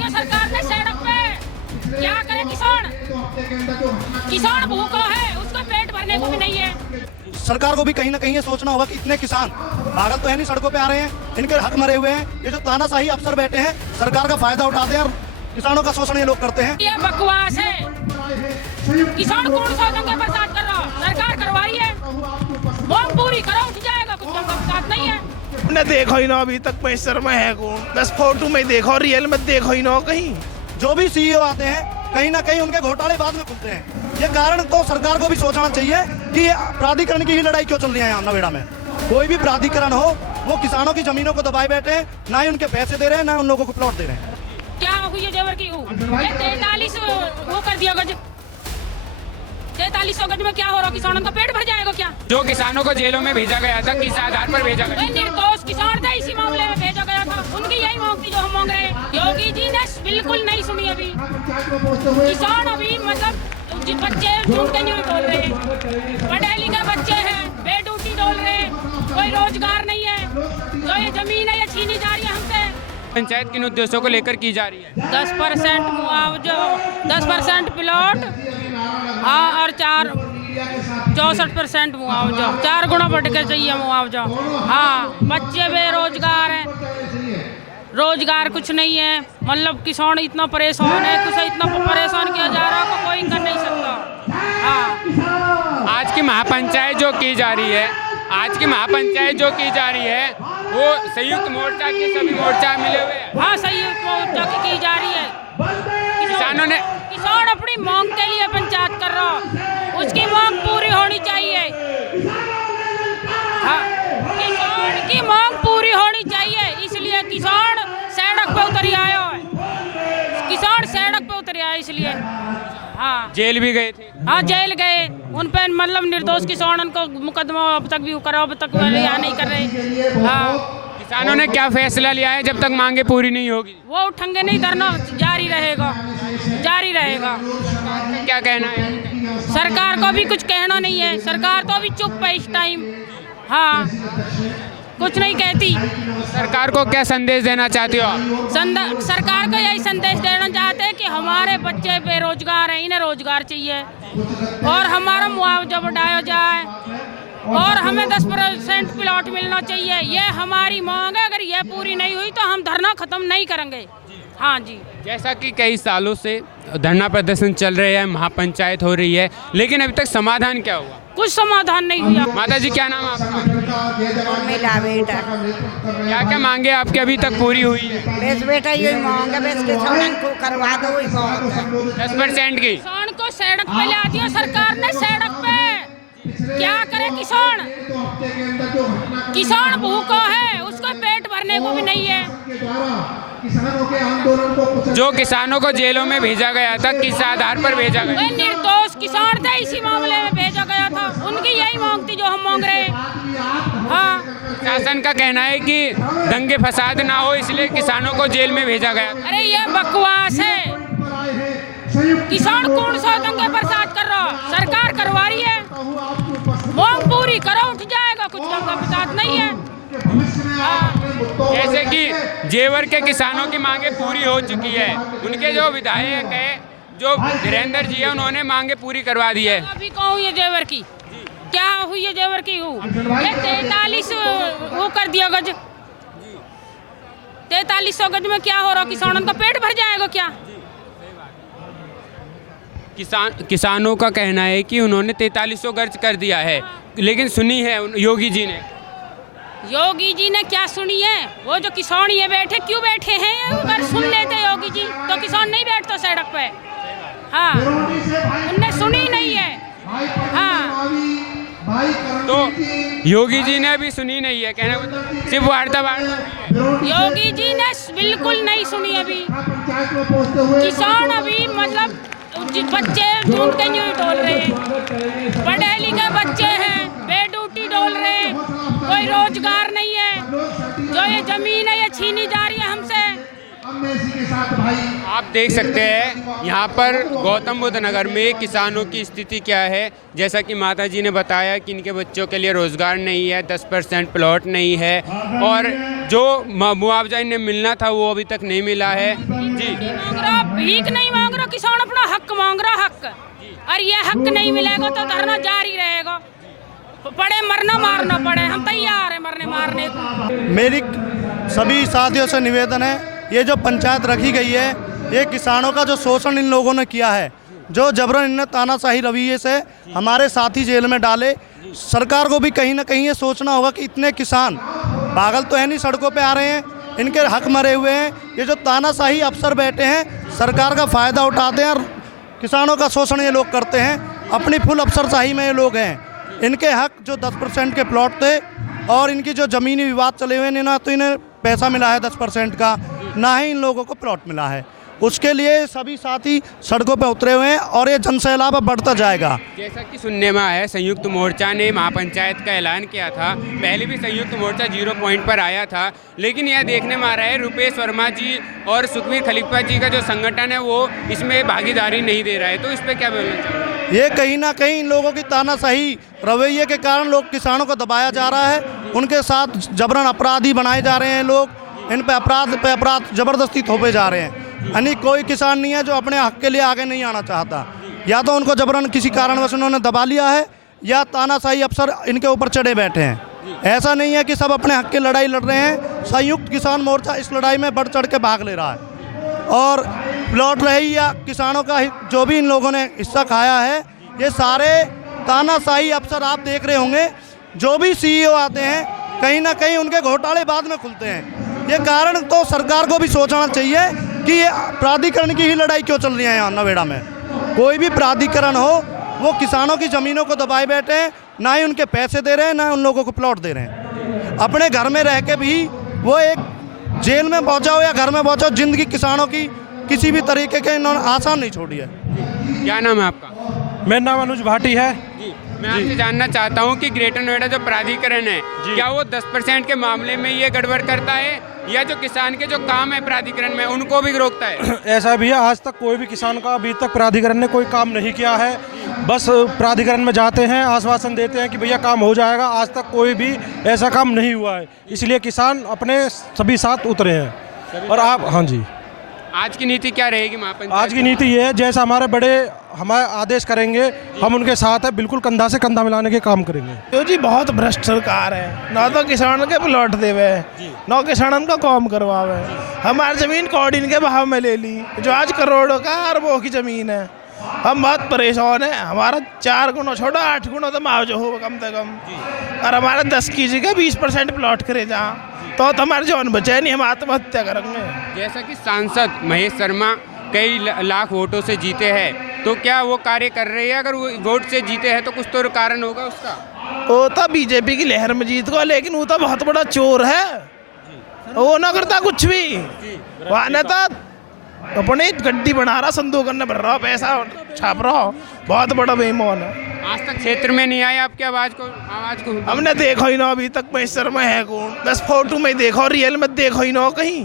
दिया सरकार ने सड़क पे। क्या करे किसान? किसान भूखा है, उसका पेट भरने को भी नहीं है। सरकार को भी कहीं ना कहीं ये सोचना होगा कि इतने किसान पागल तो है नहीं, सड़कों पे आ रहे हैं, इनके हक मरे हुए हैं। ये जो तानाशाही अफसर बैठे हैं सरकार का फायदा उठाते हैं और किसानों का शोषण ये लोग करते हैं। ये बकवास है। किसान कौन सा दंगे फसाद कर रहा? सरकार करवा रही है, मांग पूरी करो, उठ जाएगा। कुछ दंगा फसाद नहीं है। ने देखो ही ना अभी तक मैसर में है कौन? बस फोटो में देखो, रियल में देखो ही ना कहीं। जो भी सीईओ आते हैं कहीं ना कहीं उनके घोटाले बाद में खुलते हैं। ये कारण तो सरकार को भी सोचना चाहिए कि ये प्राधिकरण की ही लड़ाई क्यों चल रही है यहाँ नोएडा में। कोई भी प्राधिकरण हो वो किसानों की जमीनों को दबाए बैठे हैं, ना ही उनके पैसे दे रहे हैं, ना उन लोगों को प्लॉट दे रहे हैं। क्या हुई है जेवर की? 43 वो कर दिया गज। 4300 गज में क्या हो रहा? किसानों का पेट भर जाएगा क्या? जो किसानों को जेलों में भेजा गया था, किस आधार पर भेजा गया? निर्दोष किसान था, इसी मामले में भेजा गया था। उनकी यही मांग थी जो हम मांग रहे हैं। योगी जी ने बिल्कुल नहीं सुनी। अभी किसान अभी मतलब बच्चे ढूंढ के नहीं डोल रहे हैं, पढ़े लिखे बच्चे हैं, बेड्यूटी डोल रहे हैं, कोई रोजगार नहीं है। जो ये जमीन है ये छीनी जा रही है हमसे। पंचायत किन उद्देश्यों को लेकर की जा रही है? 10% मुआवजा, 10% प्लॉट, हाँ, और 64% मुआवजा। 4 गुना बढ़ के चाहिए मुआवजा। हाँ, बच्चे बेरोजगार हैं, रोजगार कुछ नहीं है। मतलब किसान इतना परेशान है, किसे इतना परेशान किया जा रहा है कोई कर नहीं सकता। हाँ, आज की महापंचायत जो की जा रही है, आज की महापंचायत जो की जा रही है वो संयुक्त मोर्चा के सभी मोर्चा मिले हुए हैं। हाँ, संयुक्त मोर्चा की जा रही है। किसानों ने किसान अपनी मांग के लिए पंचायत कर रहा, उसकी मांग पूरी होनी चाहिए। हाँ, किसान की मांग पूरी होनी चाहिए, इसलिए किसान सड़क पे उतर आया है। किसान सड़क पे उतर आया इसलिए। हाँ, जेल भी गए थे। हाँ, जेल गए। उन पे मतलब निर्दोष किसानों को मुकदमा अब तक भी करा, अब तक यहाँ नहीं कर रहे। हाँ, किसानों ने क्या फैसला लिया है? जब तक मांगे पूरी नहीं होगी वो उठेंगे नहीं, धरना जारी रहेगा, जारी रहेगा। क्या कहना है? सरकार को भी कुछ कहना नहीं है, सरकार तो अभी चुप है इस टाइम। हाँ, कुछ नहीं कहती। सरकार को क्या संदेश देना चाहते हो आप? सरकार को यही संदेश देना चाहते हैं कि हमारे बच्चे बेरोजगार हैं, इन्हें रोजगार चाहिए और हमारा मुआवजा बढ़ाया जाए और हमें 10% प्लॉट मिलना चाहिए। ये हमारी मांग है। अगर ये पूरी नहीं हुई तो हम धरना खत्म नहीं करेंगे। हाँ जी। जैसा कि कई सालों से धरना प्रदर्शन चल रहे हैं, महापंचायत हो रही है, लेकिन अभी तक समाधान क्या हुआ? कुछ समाधान नहीं हुआ। माता जी क्या नाम है आपका? मिला बेटा, क्या क्या मांगे आपकी अभी तक पूरी हुई है? बस बेटा यही मांग है, बस किसानों को करवा दो ही बहुत है। 10% की। किसान को सड़क पे ला दिया सरकार ने, सड़क पे। क्या करे किसान? किसान भूखा है, उसका पेट भरने को भी नहीं है। जो किसानों को जेलों में भेजा गया था, किस आधार पर भेजा गया? निर्दोष किसान थे, इसी मामले में भेजा गया था। उनकी यही मांग थी जो हम मांग रहे हैं। हाँ, शासन का कहना है कि दंगे फसाद ना हो इसलिए किसानों को जेल में भेजा गया। अरे ये बकवास है। किसान कौन सा दंगे फसाद कर रहा? सरकार करवा रही है, मांग पूरी करो, उठ जाएगा। कुछ दंगा फसाद नहीं है। जैसे कि जेवर के किसानों की मांगे पूरी हो चुकी है, उनके जो विधायक है, जो धीरेन्द्र जी है, उन्होंने मांगे पूरी करवा दी है। अभी कहूँ ये जेवर की क्या हुई है? जेवर की ये 43 वो कर दिया गज। 4300 गज में क्या हो रहा? किसानों का पेट भर जाएगा क्या? किसानों का कहना है कि उन्होंने 4300 गज कर दिया है, लेकिन सुनी है योगी जी ने। योगी जी ने क्या सुनी है? वो जो किसान ये बैठे क्यों बैठे हैं? अगर सुन लेते योगी जी तो किसान नहीं बैठता सड़क पे। हाँ, उनने सुनी नहीं है। हाँ, तो योगी जी ने भी सुनी नहीं है, कहना सिर्फ वार्तावार। योगी जी ने बिल्कुल नहीं सुनी अभी। किसान अभी मतलब बच्चे ढूंढ के नहीं डोल रहे हैं, पढ़े लिखे बच्चे हैं, बेड्यूटी डोल रहे हैं, कोई रोजगार नहीं है। जो ये जमीन है ये छीनी जा रही है हमसे। आप देख सकते हैं यहाँ पर गौतम बुद्ध नगर में किसानों की स्थिति क्या है। जैसा कि माता जी ने बताया कि इनके बच्चों के लिए रोजगार नहीं है, 10% प्लॉट नहीं है और जो मुआवजा इन्हें मिलना था वो अभी तक नहीं मिला है। जी, मांग रहा, भीख नहीं मांग रहा, किसान अपना हक मांग रहा, हक। और ये हक नहीं मिलेगा तो धरना जारी रहेगा, पड़े मरना मारना पड़े, हम तैयार हैं मरने मारने को। मेरी सभी साथियों से निवेदन है, ये जो पंचायत रखी गई है, ये किसानों का जो शोषण इन लोगों ने किया है, जो जबरन इन्हें तानाशाही रवैये से हमारे साथी जेल में डाले। सरकार को भी कहीं ना कहीं ये सोचना होगा कि इतने किसान पागल तो है नहीं, सड़कों पे आ रहे हैं, इनके हक मरे हुए हैं। ये जो तानाशाही अफसर बैठे हैं, सरकार का फ़ायदा उठाते हैं और किसानों का शोषण ये लोग करते हैं। अपनी फुल अफसरशाही में ये लोग हैं। इनके हक जो 10% के प्लॉट थे और इनकी जो ज़मीनी विवाद चले हुए हैं, ना तो इन्हें पैसा मिला है 10% का, ना ही इन लोगों को प्लॉट मिला है। उसके लिए सभी साथी सड़कों पर उतरे हुए हैं और ये जनसैलाब अब बढ़ता जाएगा। जैसा कि सुनने में आया, संयुक्त मोर्चा ने महापंचायत का ऐलान किया था। पहले भी संयुक्त मोर्चा 0 पॉइंट पर आया था, लेकिन यह देखने में आ रहा है रुपेश वर्मा जी और सुखबीर खलीफा जी का जो संगठन है वो इसमें भागीदारी नहीं दे रहा है। तो इस पर क्या बोलना चाहिए? ये कहीं ना कहीं इन लोगों की तानाशाही रवैये के कारण लोग किसानों को दबाया जा रहा है, उनके साथ जबरन अपराधी बनाए जा रहे हैं लोग, इन पे अपराध ज़बरदस्ती थोपे जा रहे हैं। यानी कोई किसान नहीं है जो अपने हक के लिए आगे नहीं आना चाहता, या तो उनको जबरन किसी कारणवश उन्होंने दबा लिया है या तानाशाही अफसर इनके ऊपर चढ़े बैठे हैं। ऐसा नहीं है कि सब अपने हक की लड़ाई लड़ रहे हैं। संयुक्त किसान मोर्चा इस लड़ाई में बढ़ चढ़ के भाग ले रहा है और प्लॉट रही या किसानों का जो भी इन लोगों ने हिस्सा खाया है, ये सारे तानाशाही अफसर आप देख रहे होंगे, जो भी CEO आते हैं कहीं ना कहीं उनके घोटाले बाद में खुलते हैं। ये कारण तो सरकार को भी सोचना चाहिए कि ये प्राधिकरण की ही लड़ाई क्यों चल रही है यहाँ नवेड़ा में। कोई भी प्राधिकरण हो, वो किसानों की ज़मीनों को दबाए बैठे हैं, ना ही उनके पैसे दे रहे हैं, ना उन लोगों को प्लॉट दे रहे हैं। अपने घर में रह के भी वो एक जेल में पहुँचा हो या घर में पहुँचा हो, ज़िंदगी किसानों की किसी भी तरीके के इन्होंने आसान नहीं छोड़ी है। क्या नाम है आपका? मेरा नाम अनुज भाटी है। जी, मैं आपसे जानना चाहता हूं कि ग्रेटर नोएडा जो प्राधिकरण है, क्या वो 10% के मामले में ये गड़बड़ करता है या जो किसान के जो काम है प्राधिकरण में उनको भी रोकता है? ऐसा भी है, आज तक कोई भी किसान का अभी तक प्राधिकरण ने कोई काम नहीं किया है। बस प्राधिकरण में जाते हैं, आश्वासन देते हैं कि भैया काम हो जाएगा। आज तक कोई भी ऐसा काम नहीं हुआ है, इसलिए किसान अपने सभी साथ उतरे हैं। और आप, हाँ जी, आज की नीति क्या रहेगी महापंचायत? आज की नीति ये है, जैसा हमारे बड़े हमारे आदेश करेंगे, हम उनके साथ है, बिल्कुल कंधा से कंधा मिलाने के काम करेंगे। तो जी बहुत भ्रष्ट सरकार है, ना तो किसान के प्लॉट देवे, ना किसान का काम करवावे। हमारी जमीन कौड़ीन के भाव में ले ली, जो आज करोड़ों का अरबों की जमीन है। हम बहुत परेशान हैं। हमारा 4 गुना छोड़ा 8 गुना तो मुआवजा हो कम से कम, और हमारा 10 की जगह 20% प्लॉट करे जहाँ, तो हमारे जवान बचे नहीं, हम आत्महत्या करेंगे। जैसा कि सांसद महेश शर्मा कई लाख वोटों से जीते हैं, तो क्या वो कार्य कर रहे हैं? अगर वो वोट से जीते हैं तो कुछ तो कारण होगा उसका। वो तो बीजेपी की लहर में जीत गया, लेकिन वो तो बहुत बड़ा चोर है, वो ना करता कुछ भी। वहाँ न तो अपने गड्डी बना रहा, संदूक में भर रहा, पैसा छाप रहा, बहुत बड़ा बेईमान है। आज तक क्षेत्र में नहीं आए आपकी आवाज को? हमने देखा ही ना अभी तक महेश शर्मा है कौन। 10 फोटो में देखो, रियल में देखो ही ना कहीं।